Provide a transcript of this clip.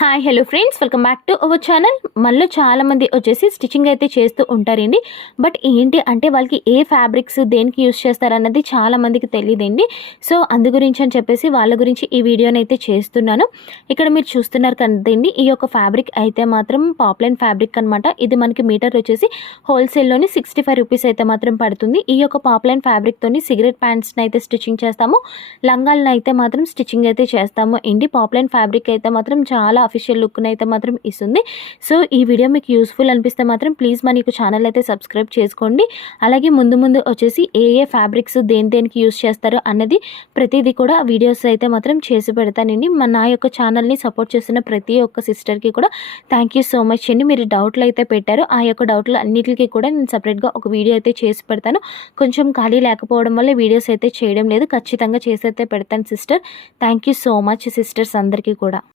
Hi hello friends, welcome back to our channel. మనలో చాలామంది వచ్చేసి స్టిచ్చింగ్ అయితే చేస్తూ ఉంటారండి. బట్ ఏంటి అంటే వాళ్ళకి ఏ ఫ్యాబ్రిక్స్ దేనికి యూస్ చేస్తారన్నది చాలామందికి తెలియదండి. సో అందు గురించి అని చెప్పేసి వాళ్ళ గురించి ఈ వీడియోని అయితే చేస్తున్నాను. ఇక్కడ మీరు చూస్తున్నారు కదండి, ఈ యొక్క ఫ్యాబ్రిక్ అయితే మాత్రం పాప్లైన్ ఫ్యాబ్రిక్ అనమాట. ఇది మనకి మీటర్ వచ్చేసి హోల్సేల్లోని 65 రూపీస్ అయితే మాత్రం పడుతుంది. ఈ యొక్క పాప్లైన్ ఫ్యాబ్రిక్తోని సిగరెట్ ప్యాంట్స్ని అయితే స్టిచ్చింగ్ చేస్తాము, లంగాలను అయితే మాత్రం స్టిచ్చింగ్ అయితే చేస్తాము అండి. పాప్లైన్ ఫ్యాబ్రిక్ అయితే మాత్రం చాలా అఫీషియల్ లుక్ని అయితే మాత్రం ఇస్తుంది. సో ఈ వీడియో మీకు యూస్ఫుల్ అనిపిస్తే మాత్రం ప్లీజ్ మనకు ఛానల్ అయితే సబ్స్క్రైబ్ చేసుకోండి. అలాగే ముందు వచ్చేసి ఏ ఫ్యాబ్రిక్స్ దేనికి యూస్ చేస్తారు అన్నది ప్రతిదీ కూడా వీడియోస్ అయితే మాత్రం చేసి పెడతానండి. నా యొక్క ఛానల్ని సపోర్ట్ చేస్తున్న ప్రతి ఒక్క సిస్టర్కి కూడా థ్యాంక్ యూ సో మచ్ అండి. మీరు డౌట్లు అయితే పెట్టారు, ఆ యొక్క డౌట్లు అన్నిటికీ కూడా నేను సపరేట్గా ఒక వీడియో అయితే చేసి పెడతాను. కొంచెం ఖాళీ లేకపోవడం వల్ల వీడియోస్ అయితే చేయడం లేదు, ఖచ్చితంగా చేసి అయితే పెడతాను sister. Thank you so much sisters అందరికీ కూడా.